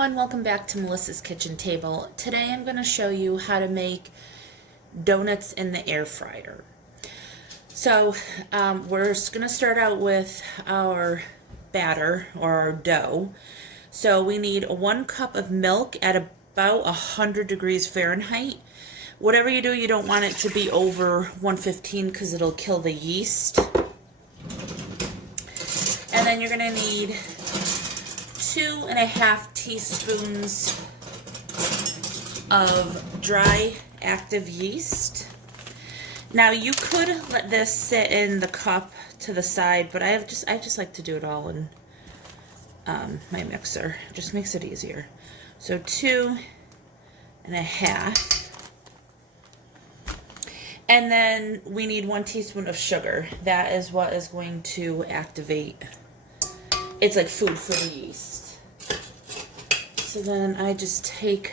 everyone, welcome back to Melissa's Kitchen Table. Today I'm going to show you how to make donuts in the air fryer. So we're going to start out with our batter or our dough. So we need 1 cup of milk at about 100 degrees Fahrenheit. Whatever you do, you don't want it to be over 115 because it'll kill the yeast. And then you're going to need 2.5 teaspoons of dry active yeast. Now you could let this sit in the cup to the side, but I just like to do it all in my mixer. It just makes it easier. So 2.5. And then we need 1 teaspoon of sugar. That is what is going to activate. It's like food for the yeast. So then I just take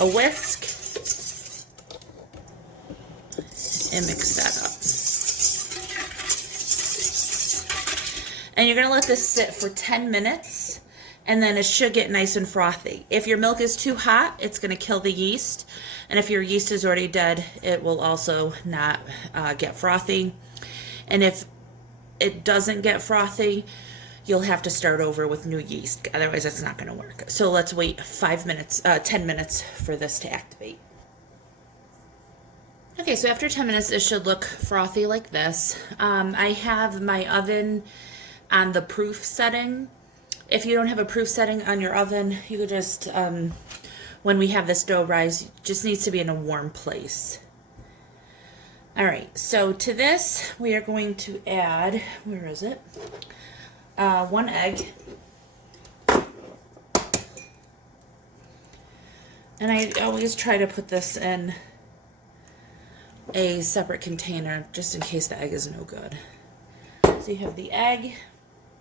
a whisk and mix that up. And you're going to let this sit for 10 minutes, and then it should get nice and frothy. If your milk is too hot, it's going to kill the yeast. And if your yeast is already dead, it will also not get frothy. And if it doesn't get frothy, you'll have to start over with new yeast. Otherwise, it's not going to work. So let's wait 10 minutes for this to activate. Okay, so after 10 minutes, it should look frothy like this. I have my oven on the proof setting. If you don't have a proof setting on your oven, you could just, when we have this dough rise, it just needs to be in a warm place. All right, so to this, we are going to add, where is it? 1 egg. And I always try to put this in a separate container just in case the egg is no good. So you have the egg,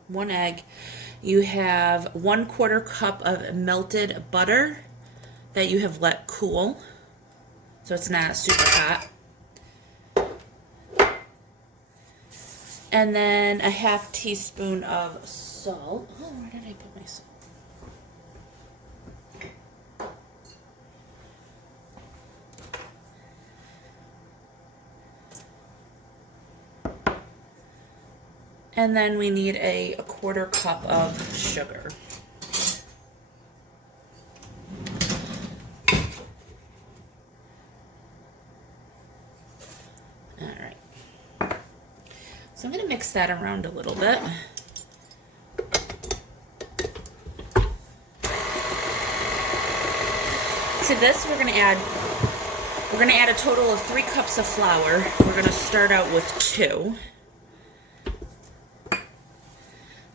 1 egg. You have 1/4 cup of melted butter that you have let cool, so it's not super hot. And then a 1/2 teaspoon of salt. Oh, where did I put my salt? And then we need a 1/4 cup of sugar. All right. So I'm going to mix that around a little bit. To this, we're going to add a total of 3 cups of flour. We're going to start out with 2.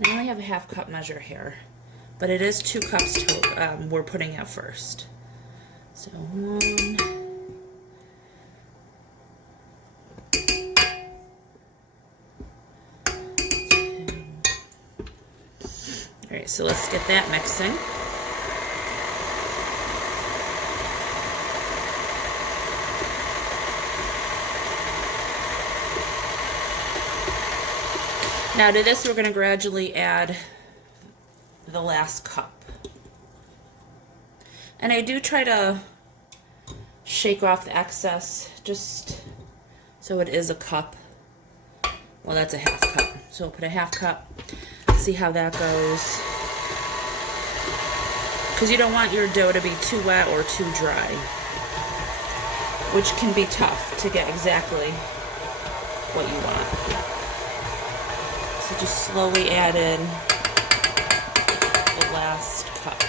I only have a 1/2 cup measure here, but it is 2 cups we're putting out first. So 1. All right, so let's get that mixing. Now to this, we're going to gradually add the last cup. And I do try to shake off the excess just so it is a cup. Well, that's a 1/2 cup. So we'll put a 1/2 cup. See how that goes. Because you don't want your dough to be too wet or too dry, which can be tough to get exactly what you want. So just slowly add in the last cup.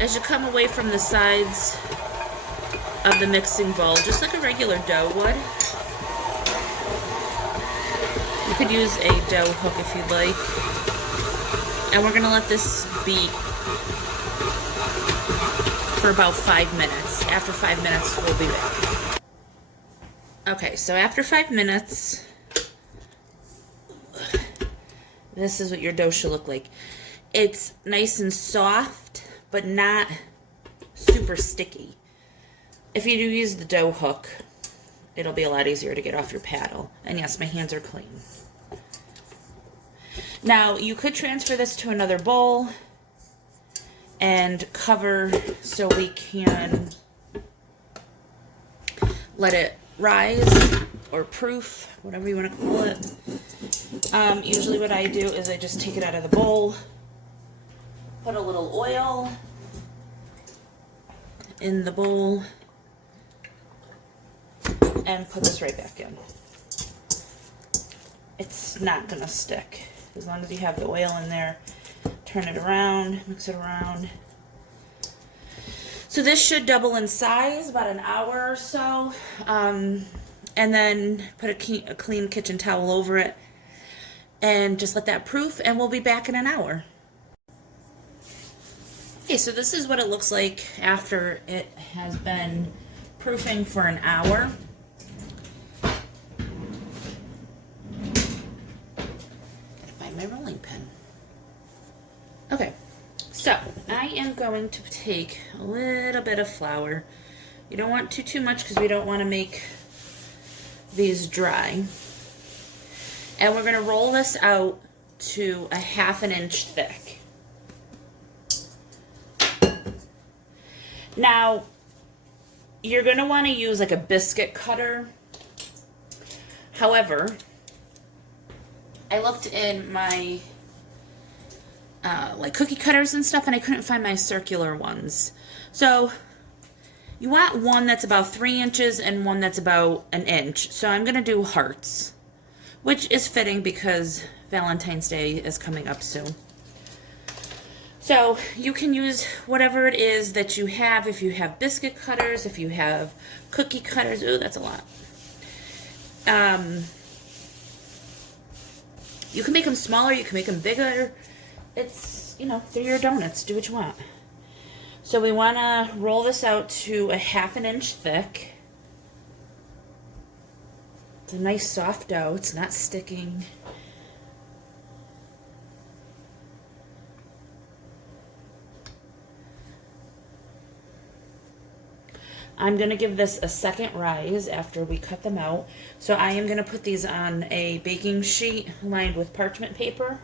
As you come away from the sides of the mixing bowl, just like a regular dough would, you could use a dough hook if you'd like. And we're going to let this beat for about 5 minutes. After 5 minutes, we'll be back. Okay, so after 5 minutes, this is what your dough should look like. It's nice and soft, but not super sticky. If you do use the dough hook, it'll be a lot easier to get off your paddle. And yes, my hands are clean. Now, you could transfer this to another bowl and cover so we can let it rise or proof, whatever you want to call it. Usually what I do is I just take it out of the bowl, put a little oil in the bowl, and put this right back in. It's not gonna stick as long as you have the oil in there. Turn it around, mix it around. So this should double in size, about an hour or so. And then put a clean kitchen towel over it and just let that proof, and we'll be back in an hour. Okay, so this is what it looks like after it has been proofing for an hour. Gotta find my rolling pin. Okay, so I am going to take a little bit of flour. You don't want too much because we don't want to make these dry. And we're going to roll this out to a 1/2 inch thick. Now, you're going to want to use like a biscuit cutter. However, I looked in my like cookie cutters and stuff, and I couldn't find my circular ones. So you want one that's about 3 inches and one that's about 1 inch. So I'm going to do hearts, which is fitting because Valentine's Day is coming up soon. So you can use whatever it is that you have. If you have biscuit cutters, if you have cookie cutters, ooh, that's a lot. You can make them smaller, you can make them bigger. It's, you know, they're your donuts. Do what you want. So we want to roll this out to a 1/2 inch thick. It's a nice soft dough. It's not sticking. I'm going to give this a second rise after we cut them out. So I am going to put these on a baking sheet lined with parchment paper.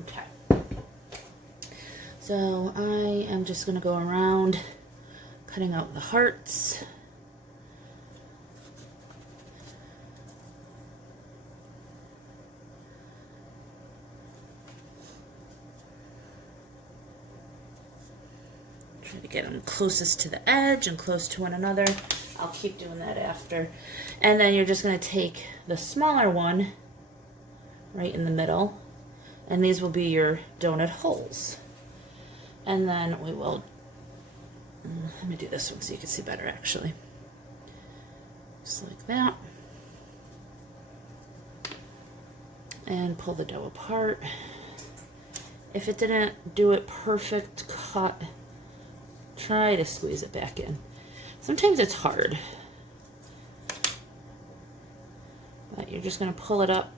Okay. So I am just going to go around cutting out the hearts. Try to get them closest to the edge and close to one another. I'll keep doing that after. And then you're just going to take the smaller one right in the middle, and these will be your donut holes. And then we will, let me do this one so you can see better actually. Just like that. And pull the dough apart. If it didn't do it perfect cut, try to squeeze it back in. Sometimes it's hard, but you're just going to pull it up.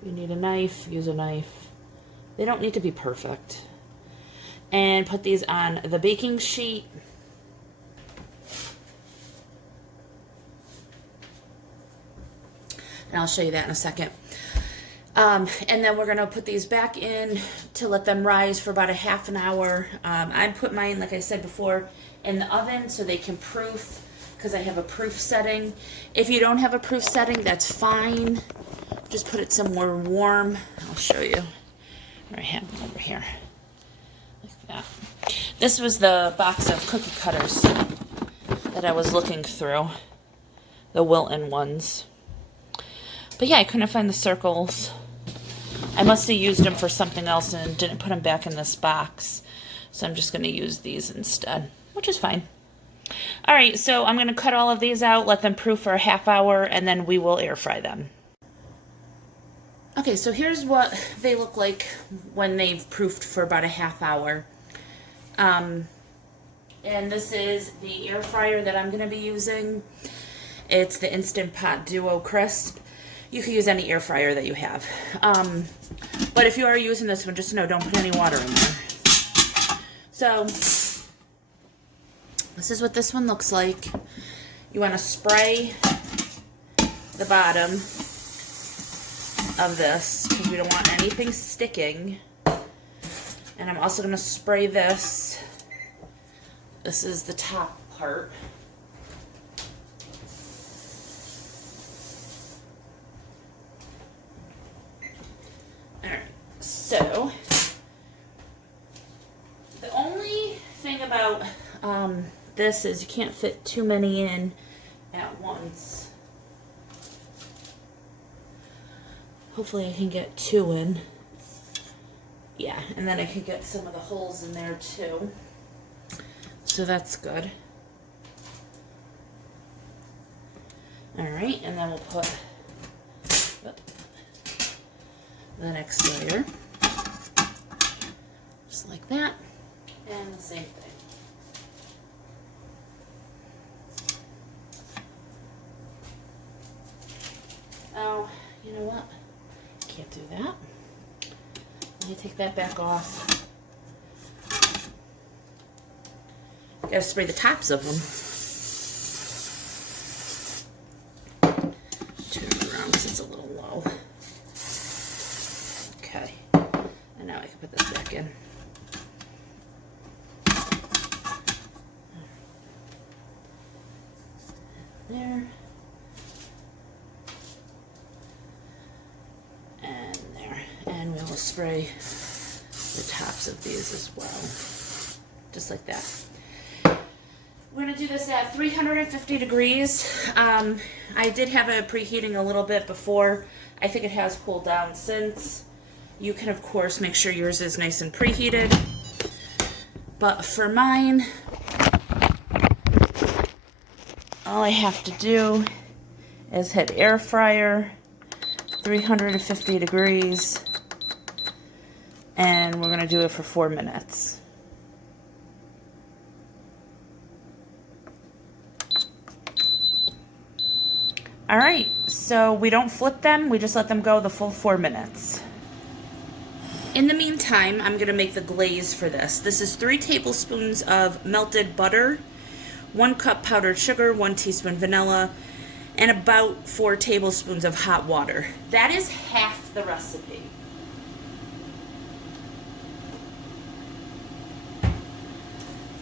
If you need a knife, use a knife. They don't need to be perfect. And put these on the baking sheet. And I'll show you that in a second. And then we're going to put these back in to let them rise for about a 1/2 hour. I'd put mine, like I said before, in the oven so they can proof, because I have a proof setting. If you don't have a proof setting, that's fine. Just put it somewhere warm. I'll show you. I have them over here. Like that. This was the box of cookie cutters that I was looking through. The Wilton ones. But yeah, I couldn't find the circles. I must have used them for something else and didn't put them back in this box. So I'm just going to use these instead, which is fine. All right, so I'm going to cut all of these out, let them proof for a 1/2 hour, and then we will air fry them. Okay, so here's what they look like when they've proofed for about a 1/2 hour. And this is the air fryer that I'm going to be using. It's the Instant Pot Duo Crisp. You can use any air fryer that you have. But if you are using this one, just know, don't put any water in there. So, this is what this one looks like. You want to spray the bottom of this because we don't want anything sticking. And I'm also going to spray this. This is the top part. Alright, so the only thing about this is you can't fit too many in at once. Hopefully I can get 2 in. Yeah, and then I could get some of the holes in there too. So that's good. Alright, and then we'll put the next layer. Just like that. And the same thing. Oh, you know what? Can't do that. Let me take that back off. Gotta spray the tops of them. Turn it around because it's a little low. Okay. And now I can put this back in. There. And there. And we will spray the tops of these as well. Just like that. We're going to do this at 350 degrees. I did have it preheating a little bit before. I think it has cooled down since. You can, of course, make sure yours is nice and preheated. But for mine, all I have to do is hit air fryer, 350 degrees, and we're going to do it for 4 minutes. Alright, so we don't flip them, we just let them go the full 4 minutes. In the meantime, I'm going to make the glaze for this. This is 3 tablespoons of melted butter, 1 cup powdered sugar, 1 teaspoon vanilla, and about 4 tablespoons of hot water. That is half the recipe.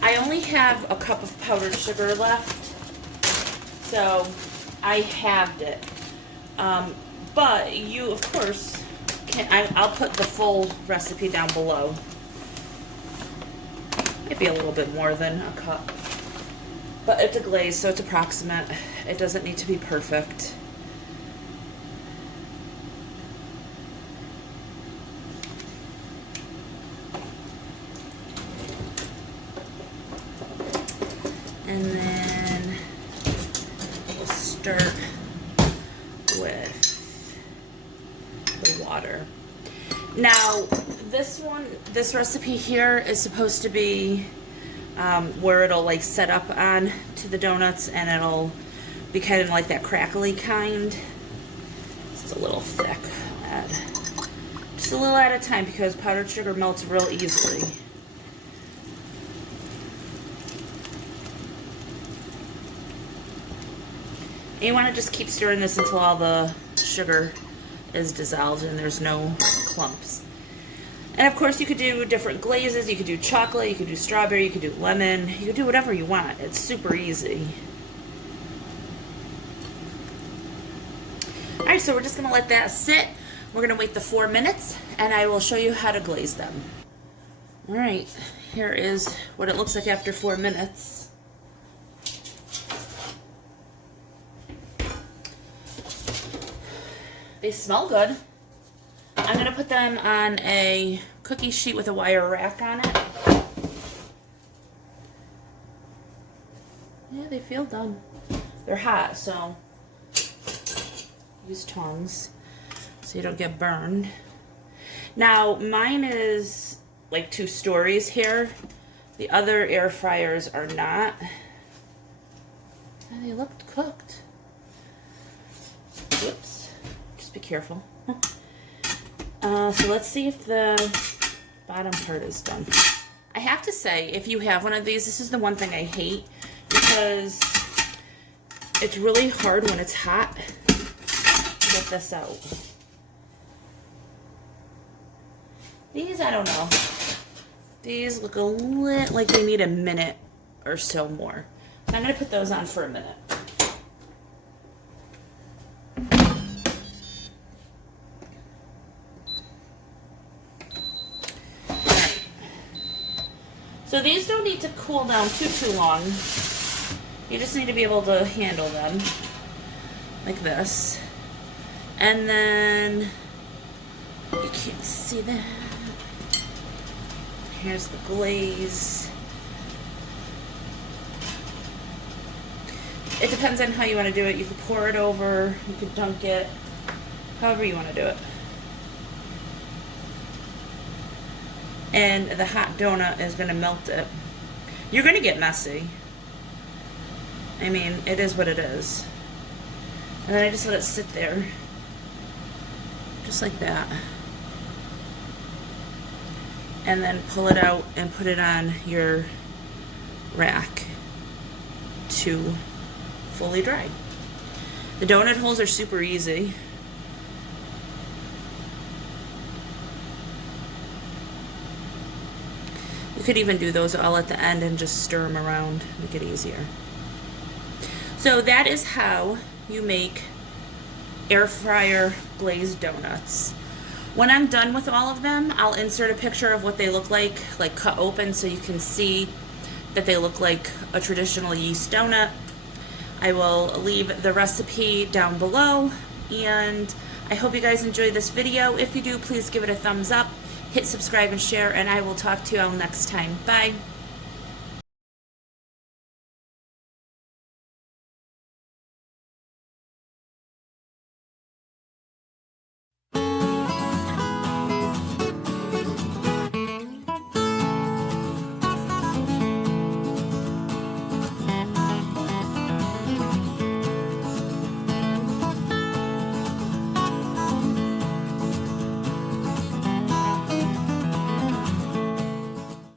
I only have a cup of powdered sugar left, so I halved it. But you, of course, I'll put the full recipe down below. Might be a little bit more than a cup. But it's a glaze, so it's approximate. It doesn't need to be perfect. And then we'll start with the water. Now, this recipe here is supposed to be where it'll like set up on to the donuts and it'll be kind of like that crackly kind. It's a little thick. Add just a little at a time because powdered sugar melts real easily. And you want to just keep stirring this until all the sugar is dissolved and there's no clumps. And of course you could do different glazes. You could do chocolate, you could do strawberry, you could do lemon. You could do whatever you want. It's super easy. Alright, so we're just going to let that sit. We're going to wait the 4 minutes and I will show you how to glaze them. Alright, here is what it looks like after 4 minutes. They smell good. I'm going to put them on a cookie sheet with a wire rack on it. Yeah, they feel done. They're hot, so use tongs so you don't get burned. Now, mine is like 2 stories here The other air fryers are not. And they looked cooked. Whoops. Just be careful. So let's see if the bottom part is done. I have to say, if you have one of these, this is the one thing I hate, because it's really hard when it's hot to get this out. These, I don't know. These look a little like they need a minute or so more. So I'm going to put those on for a minute. So these don't need to cool down too long. You just need to be able to handle them like this. And then, you can't see that. Here's the glaze. It depends on how you want to do it. You could pour it over, you could dunk it, however you want to do it. And the hot donut is going to melt it. You're going to get messy. I mean, it is what it is. And then I just let it sit there. Just like that. And then pull it out and put it on your rack to fully dry. The donut holes are super easy. You could even do those all at the end and just stir them around, make it easier. So that is how you make air fryer glazed donuts. When I'm done with all of them, I'll insert a picture of what they look like cut open, so you can see that they look like a traditional yeast donut. I will leave the recipe down below, and I hope you guys enjoyed this video. If you do, please give it a thumbs up. Hit subscribe and share, and I will talk to you all next time. Bye.